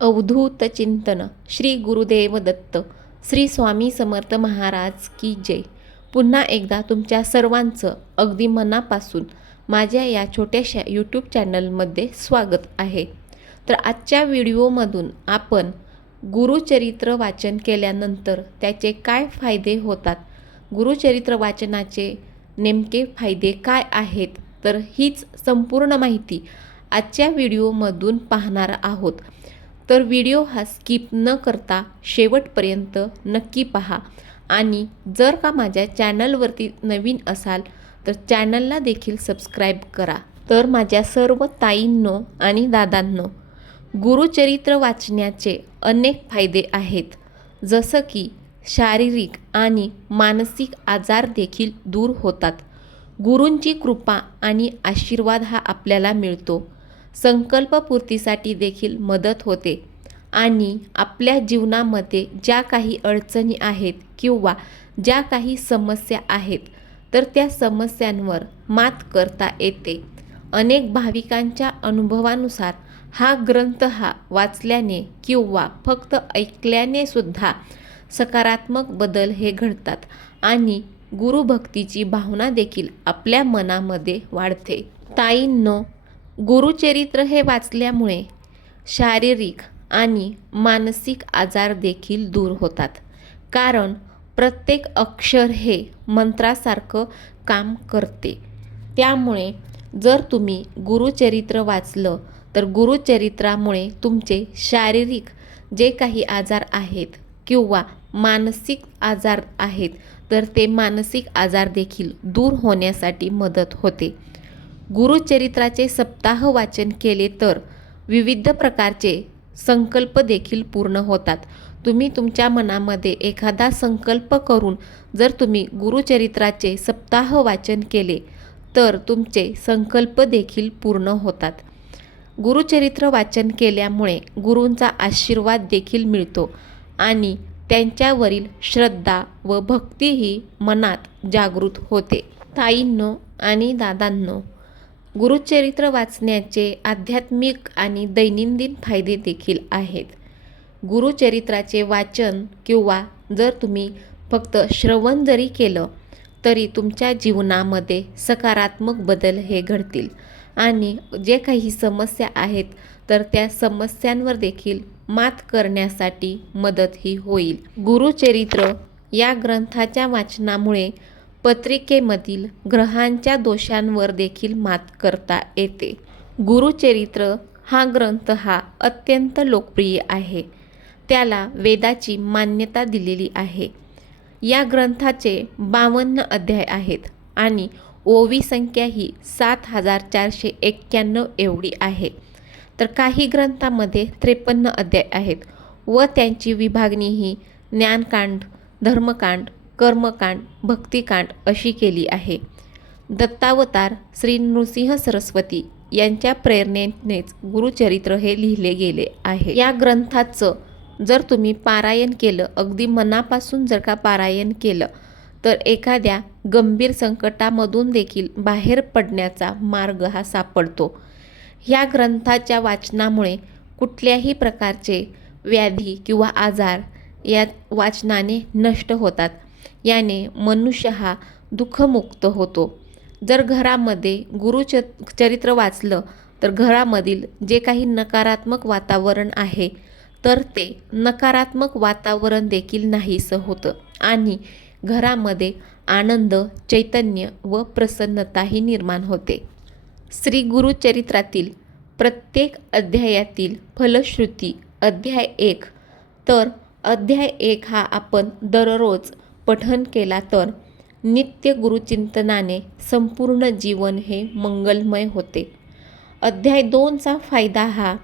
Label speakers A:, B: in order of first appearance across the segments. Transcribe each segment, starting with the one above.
A: अवधूत चिंतन श्री गुरुदेव दत्त श्री स्वामी समर्थ महाराज की जय. पुन्हा एकदा तुमच्या सर्वांचं अगदी मनापासून माझ्या या छोट्याशा यूट्यूब चॅनलमध्ये स्वागत आहे. तर आजच्या व्हिडिओमधून आपण गुरुचरित्र वाचन केल्यानंतर त्याचे काय फायदे होतात? गुरुचरित्र वाचनाचे नेमके फायदे काय आहेत? तर हीच संपूर्ण माहिती आजच्या व्हिडिओमधून पाहणार आहोत. तर व्हिडिओ हा स्किप न करता शेवटपर्यंत नक्की पहा. आणि जर का माझ्या चॅनलवरती नवीन असाल तर चॅनलला देखील सबस्क्राईब करा. तर माझ्या सर्व ताईंनो आणि दादांनो गुरुचरित्र वाचण्याचे अनेक फायदे आहेत. जसं की शारीरिक आणि मानसिक आजार देखील दूर होतात. गुरूंची कृपा आणि आशीर्वाद हा आपल्याला मिळतो. संकल्पपूर्तीसाठी देखील मदत होते. आणि आपल्या जीवनामध्ये ज्या काही अडचणी आहेत किंवा ज्या काही समस्या आहेत तर त्या समस्यांवर मात करता येते. अनेक भाविकांच्या अनुभवानुसार हा ग्रंथ हा वाचल्याने किंवा फक्त ऐकल्याने सुद्धा सकारात्मक बदल हे घडतात आणि गुरुभक्तीची भावना देखील आपल्या मनामध्ये वाढते. ताईंनो गुरुचरित्र हे वाचल्यामुळे शारीरिक आणि मानसिक आजार देखील दूर होतात. कारण प्रत्येक अक्षर हे मंत्रासारखं काम करते. त्यामुळे जर तुम्ही गुरुचरित्र वाचलं तर गुरुचरित्रामुळे तुमचे शारीरिक जे काही आजार आहेत किंवा मानसिक आजार आहेत तर ते मानसिक आजार देखील दूर होण्यासाठी मदत होते. गुरुचरित्राचे सप्ताह वाचन केले तर विविध प्रकारचे संकल्प देखील पूर्ण होतात. तुम्ही तुमच्या मनामध्ये एखादा संकल्प करून जर तुम्ही गुरुचरित्राचे सप्ताह वाचन केले तर तुमचे संकल्प देखील पूर्ण होतात. गुरुचरित्र वाचन केल्यामुळे गुरूंचा आशीर्वाद देखील मिळतो आणि त्यांच्यावरील श्रद्धा व भक्तीही मनात जागृत होते. ताईंनो आणि दादांनो गुरुचरित्र वाचण्याचे आध्यात्मिक आणि दैनंदिन फायदे देखील आहेत. गुरुचरित्राचे वाचन किंवा जर तुम्ही फक्त श्रवण जरी केलं तरी तुमच्या जीवनामध्ये सकारात्मक बदल हे घडतील. आणि जे काही समस्या आहेत तर त्या समस्यांवर देखील मात करण्यासाठी मदत ही होईल. गुरुचरित्र या ग्रंथाच्या वाचनामुळे पत्रिकेमधील ग्रहांच्या दोषांवर देखील मात करता येते. गुरुचरित्र हा ग्रंथ हा अत्यंत लोकप्रिय आहे. त्याला वेदाची मान्यता दिलेली आहे. या ग्रंथाचे बावन्न अध्याय आहेत आणि ओवी संख्या ही सात हजार चारशे एक्क्याण्णव एवढी आहे. तर काही ग्रंथामध्ये त्रेपन्न अध्याय आहेत व त्यांची विभागणी ही ज्ञानकांड धर्मकांड कर्मकांड भक्तिकांड अशी केली आहे. दत्तावतार श्री नृसिंह सरस्वती यांच्या प्रेरणेनेच गुरुचरित्र हे लिहिले गेले आहे. या ग्रंथाचं जर तुम्ही पारायण केलं अगदी मनापासून जर का पारायण केलं तर एखाद्या गंभीर संकटामधून देखील बाहेर पडण्याचा मार्ग हा सापडतो. ह्या ग्रंथाच्या वाचनामुळे कुठल्याही प्रकारचे व्याधी किंवा आजार या वाचनाने नष्ट होतात. याने मनुष्य हा दुःखमुक्त होतो. जर घरामध्ये गुरुच चरित्र वाचलं तर घरामधील जे काही नकारात्मक वातावरण आहे तर ते नकारात्मक वातावरण देखील नाहीसं होतं. आणि घरामध्ये आनंद चैतन्य व प्रसन्नताही निर्माण होते. श्री गुरुचरित्रातील प्रत्येक अध्यायातील फलश्रुती अध्याय एक तर अध्याय एक हा आपण दररोज पठन केला तर नित्य गुरुचिंतनाने संपूर्ण जीवन हे मंगलमय होते. अध्याय दोनचा फायदा हा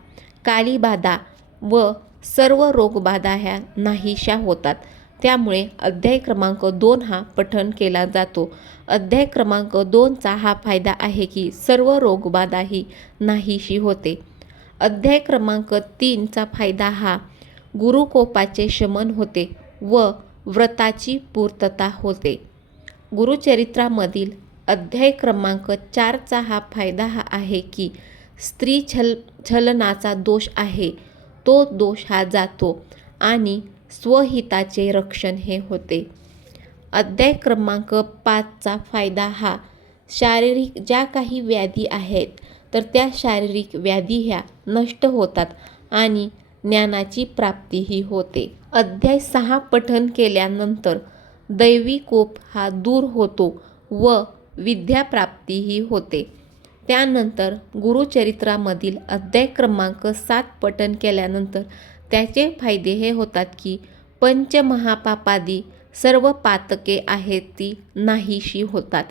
A: कालीबाधा व सर्व रोगबाधा ह्या नाहीशा होतात. त्यामुळे अध्याय क्रमांक दोन हा पठन केला जातो. अध्याय क्रमांक दोनचा हा फायदा आहे की सर्व रोगबाधा ही नाहीशी होते. अध्याय क्रमांक तीनचा फायदा हा गुरुकोपाचे शमन होते व व्रताची पूर्तता होते. गुरुचरित्रामधील अध्याय क्रमांक चारचा हा फायदा हा आहे की स्त्री छल छलनाचा दोष आहे. तो दोष हा जातो आणि स्वहिताचे रक्षण हे होते. अध्याय क्रमांक पाचचा फायदा हा शारीरिक ज्या काही व्याधी आहेत तर त्या शारीरिक व्याधी ह्या नष्ट होतात आणि ज्ञानाची प्राप्तीही होते. अध्याय सहा पठन केल्यानंतर दैवी कोप हा दूर होतो व विद्याप्राप्तीही होते. त्यानंतर गुरुचरित्रामधील अध्याय क्रमांक सात पठन केल्यानंतर त्याचे फायदे हे होतात की पंचमहापापादी सर्व पातके आहेत ती नाहीशी होतात.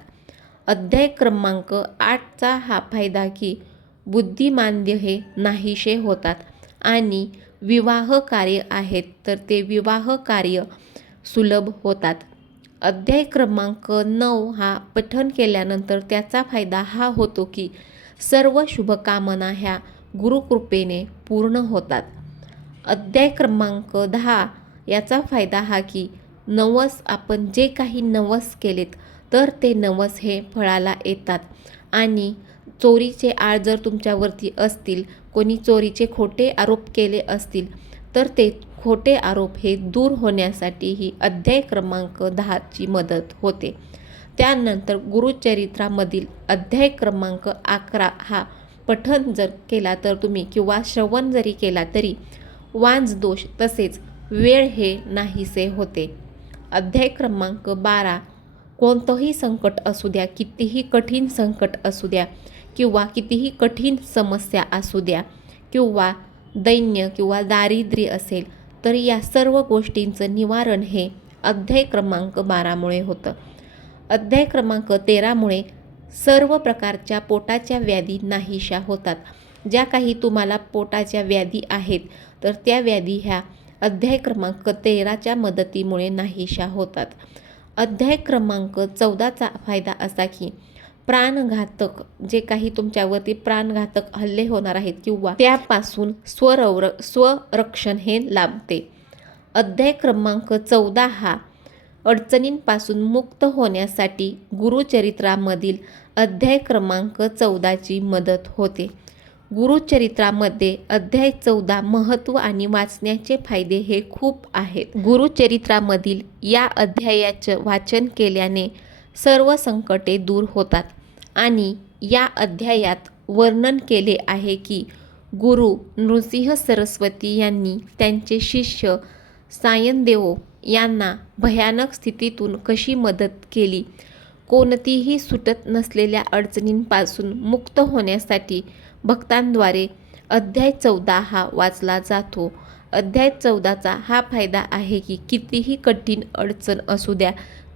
A: अध्याय क्रमांक आठचा हा फायदा की बुद्धिमांद्य हे नाहीशे होतात आणि विवाह कार्य आहेत तर ते विवाह कार्य सुलभ होतात. अध्याय क्रमांक नऊ हा पठन केल्यानंतर त्याचा फायदा हा होतो की सर्व शुभकामना ह्या गुरुकृपेने पूर्ण होतात. अध्याय क्रमांक दहा याचा फायदा हा की नवस आपण जे काही नवस केलेत तर ते नवस हे फळाला येतात आणि चोरीचे आळ जर तुमच्यावरती असतील कोणी चोरीचे खोटे आरोप केले असतील तर ते खोटे आरोप हे दूर होण्यासाठी ही अध्याय क्रमांक दहाची मदत होते. त्यानंतर गुरुचरित्रामधील अध्याय क्रमांक अकरा हा पठन जर केला तर तुम्ही किंवा श्रवण जरी केला तरी वांज दोष तसेच वेळ हे नाहीसे होते. अध्याय क्रमांक बारा कोणतंही संकट असू द्या कितीही कठीण संकट असू द्या किंवा कितीही कठीण समस्या असू द्या किंवा दैन्य किंवा दारिद्र्य असेल तर या सर्व गोष्टींचं निवारण हे अध्याय क्रमांक बारामुळे होतं. अध्याय क्रमांक तेरामुळे सर्व प्रकारच्या पोटाच्या व्याधी नाहीशा होतात. ज्या काही तुम्हाला पोटाच्या व्याधी आहेत तर त्या व्याधी ह्या अध्याय क्रमांक तेराच्या मदतीमुळे नाहीशा होतात. अध्याय क्रमांक चौदाचा फायदा असा की प्राणघातक जे काही तुमच्यावरती प्राणघातक हल्ले होणार आहेत किंवा त्यापासून स्वरवर स्वरक्षण हे लाभते. अध्याय क्रमांक चौदा हा अडचणींपासून मुक्त होण्यासाठी गुरुचरित्रामधील अध्याय क्रमांक चौदाची मदत होते. गुरुचरित्रामध्ये अध्याय चौदा महत्त्व आणि वाचण्याचे फायदे हे खूप आहेत. गुरुचरित्रामधील या अध्यायाचं वाचन केल्याने सर्व संकटे दूर होतात. आणि या अध्यायात वर्णन केले आहे की गुरु नृसिंह सरस्वती यांनी त्यांचे शिष्य सायनदेव यांना भयानक स्थितीतून कशी मदत केली? कोणतीही सुटत नसलेल्या अडचणींपासून मुक्त होण्यासाठी भक्तांद्वारे अध्याय चौदा हा वाचला जातो. अध्याय चौदाचा हा फायदा आहे की कितीही कठीण अडचण असू द्या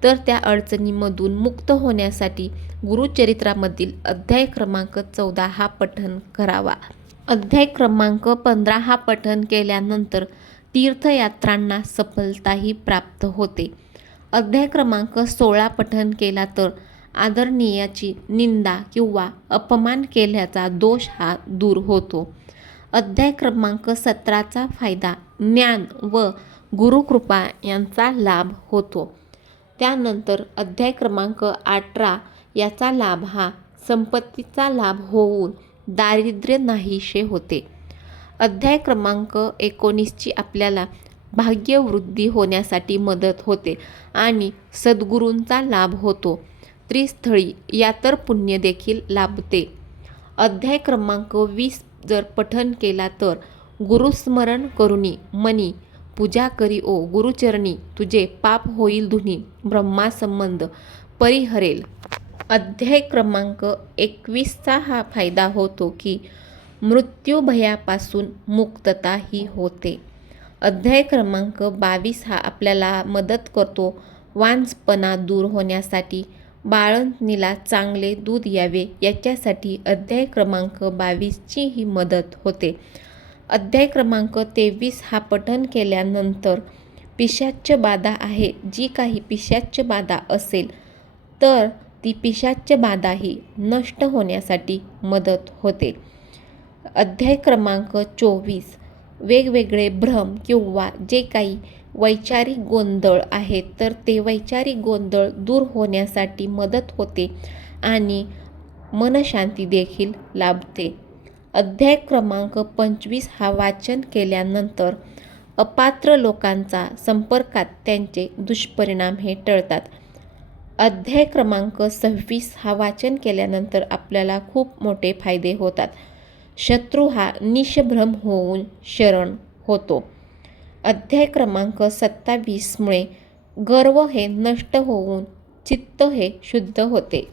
A: तर त्या अडचणीमधून मुक्त होण्यासाठी गुरुचरित्रामधील अध्याय क्रमांक चौदा हा पठन करावा. अध्याय क्रमांक पंधरा हा पठन केल्यानंतर तीर्थयात्रांना सफलताही प्राप्त होते. अध्याय क्रमांक सोळा पठन केला तर आदरणीयाची निंदा किंवा अपमान केल्याचा दोष हा दूर होतो. अध्याय क्रमांक सतराचा फायदा ज्ञान व गुरुकृपा यांचा लाभ होतो. त्यानंतर अध्याय क्रमांक अठरा याचा लाभ हा संपत्तीचा लाभ होऊन दारिद्र्य नाहीसे होते. अध्याय क्रमांक एकोणीसची आपल्याला भाग्यवृद्धी होण्यासाठी मदत होते आणि सद्गुरूंचा लाभ होतो. त्रिस्थळी या तर पुण्य देखील लाभते. अध्याय क्रमांक वीस जर पठन केला तर गुरुस्मरण करुणी मनी पूजा करी ओ गुरुचरणी तुझे पाप होईल धुनी ब्रह्मासंबंध परिहरेल. अध्याय क्रमांक एकवीसचा हा फायदा होतो की मृत्यूभयापासून मुक्तता ही होते. अध्याय क्रमांक बावीस हा आपल्याला मदत करतो वांजपणा दूर होण्यासाठी. बाळंतणीला चांगले दूध यावे याच्यासाठी अध्याय क्रमांक बावीसची ही मदत होते. अध्याय क्रमांक तेवीस हा पठन केल्यानंतर पिशाच्य बाधा आहे. जी काही पिशाच्य बाधा असेल तर ती पिशाच्य बाधाही नष्ट होण्यासाठी मदत होते. अध्याय क्रमांक चोवीस. वेगवेगळे भ्रम किंवा जे काही वैचारिक गोंधळ आहेत तर ते वैचारिक गोंधळ दूर होण्यासाठी मदत होते आणि मनशांती देखील लाभते. अध्याय क्रमांक पंचवीस हा वाचन केल्यानंतर अपात्र लोकांचा संपर्कात त्यांचे दुष्परिणाम हे टळतात. अध्याय क्रमांक सव्वीस हा वाचन केल्यानंतर आपल्याला खूप मोठे फायदे होतात. शत्रू हा निशभ्रम होऊन शरण होतो. अध्याय क्रमांक सत्तावीसमुळे गर्व हे नष्ट होऊन चित्त हे शुद्ध होते.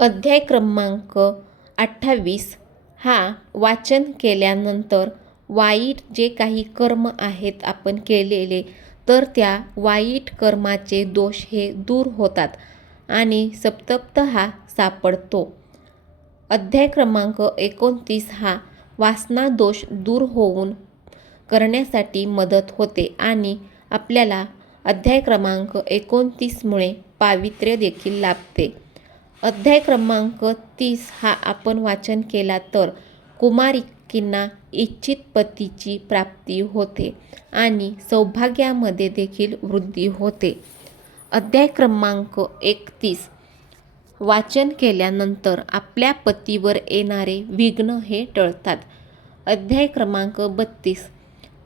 A: अध्याय क्रमांक अठ्ठावीस हा वाचन केल्यानंतर वाईट जे काही कर्म आहेत आपण केलेले तर त्या वाईट कर्माचे दोष हे दूर होतात आणि सप्तप्त हा सापडतो. अध्याय क्रमांक एकोणतीस हा वासना दोष दूर होऊन करण्यासाठी मदत होते आणि आपल्याला अध्याय क्रमांक एकोणतीसमुळे पावित्र्य देखील लाभते. अध्याय क्रमांक तीस हा आपण वाचन केला तर कुमारिकींना इच्छित पतीची प्राप्ती होते आणि सौभाग्यामध्ये देखील वृद्धी होते. अध्याय क्रमांक एकतीस. वाचन केल्यानंतर आपल्या पतीवर येणारे विघ्न हे टळतात. अध्याय क्रमांक बत्तीस.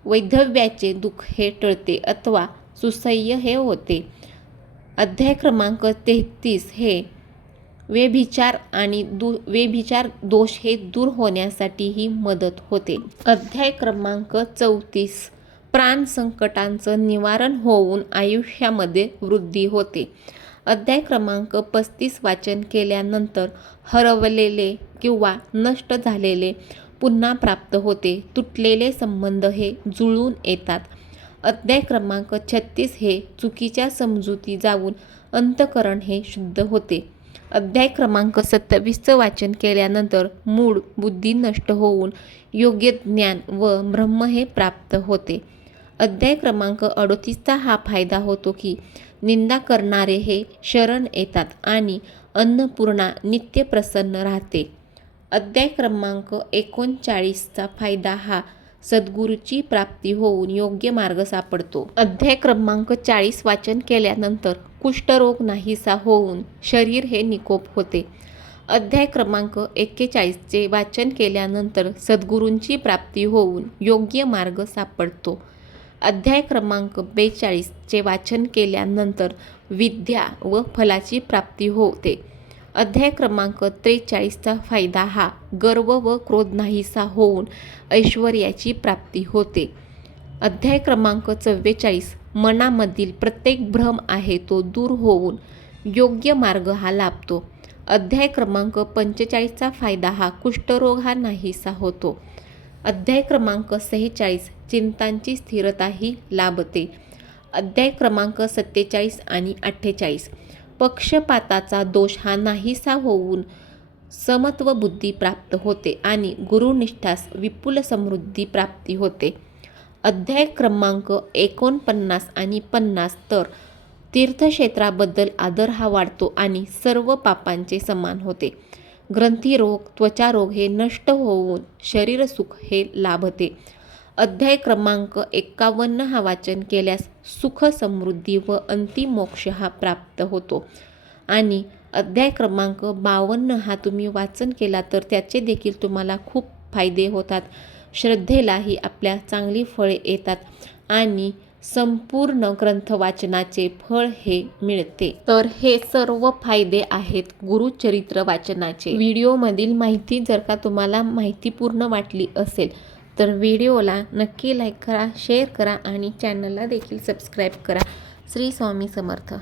A: वैधव्याचे दुःख हे टळते अथवा सुसह्य हे होते. अध्याय क्रमांक तेहतीस हे व्यभिचार आणि दु व्यभिचार दोष हे दूर होण्यासाठीही मदत होते. अध्याय क्रमांक चौतीस. प्राण संकटांचं निवारण होऊन आयुष्यामध्ये वृद्धी होते. अध्याय क्रमांक पस्तीस वाचन केल्यानंतर हरवलेले किंवा नष्ट झालेले पुन्हा प्राप्त होते. तुटलेले संबंध हे जुळून येतात. अध्याय क्रमांक छत्तीस हे चुकीच्या समजुती जाऊन अंतकरण हे शुद्ध होते. अध्याय क्रमांक सत्तावीसचं वाचन केल्यानंतर मूळ बुद्धी नष्ट होऊन योग्य ज्ञान व ब्रह्म हे प्राप्त होते. अध्याय क्रमांक अडोतीसचा हा फायदा होतो की निंदा करणारे हे शरण येतात आणि अन्नपूर्णा नित्य प्रसन्न राहते. अध्याय क्रमांक एकोणचाळीसचा फायदा हा सद्गुरूची प्राप्ती होऊन योग्य मार्ग सापडतो. अध्याय क्रमांक चाळीस वाचन केल्यानंतर कुष्ठरोग नाहीसा होऊन शरीर हे निकोप होते. अध्याय क्रमांक एक्केचाळीसचे वाचन केल्यानंतर सद्गुरूंची प्राप्ती होऊन योग्य मार्ग सापडतो. अध्याय क्रमांक बेचाळीसचे वाचन केल्यानंतर विद्या व फलाची प्राप्ती होते. अध्याय क्रमांक त्रेचाळीसचा फायदा हा गर्व व क्रोध नाहीसा होऊन ऐश्वर्याची प्राप्ती होते. अध्याय क्रमांक चव्वेचाळीस. मनामधील प्रत्येक भ्रम आहे तो दूर होऊन योग्य मार्ग हा लाभतो. अध्याय क्रमांक पंचेचाळीसचा फायदा हा कुष्ठरोग हा नाहीसा होतो. अध्याय क्रमांक सेहेचाळीस चिंतांची स्थिरता ही लाभते. अध्याय क्रमांक सत्तेचाळीस आणि अठ्ठेचाळीस. पक्षपाताचा दोष हा नाहीसा होऊन समत्व बुद्धी प्राप्त होते आणि गुरुनिष्ठास विपुल समृद्धी प्राप्ती होते. अध्याय क्रमांक एकोणपन्नास आणि पन्नास तर तीर्थक्षेत्राबद्दल आदर हा वाढतो आणि सर्व पापांचे समान होते. ग्रंथीरोग त्वचारोग हे नष्ट होऊन शरीरसुख हे लाभते. अध्याय क्रमांक एक्कावन्न हा वाचन केल्यास सुख समृद्धी व अंतिम मोक्ष हा प्राप्त होतो. आणि अध्याय क्रमांक बावन्न हा तुम्ही वाचन केला तर त्याचे देखील तुम्हाला खूप फायदे होतात. श्रद्धेलाही आपल्या चांगली फळे येतात आणि संपूर्ण ग्रंथ वाचनाचे फळ हे मिळते. तर हे सर्व फायदे आहेत गुरुचरित्र वाचनाचे. व्हिडिओमधील माहिती जर का तुम्हाला माहितीपूर्ण वाटली असेल तर व्हिडिओला नक्की लाईक करा शेअर करा आणि चॅनलला देखील सबस्क्राईब करा. श्री स्वामी समर्थ.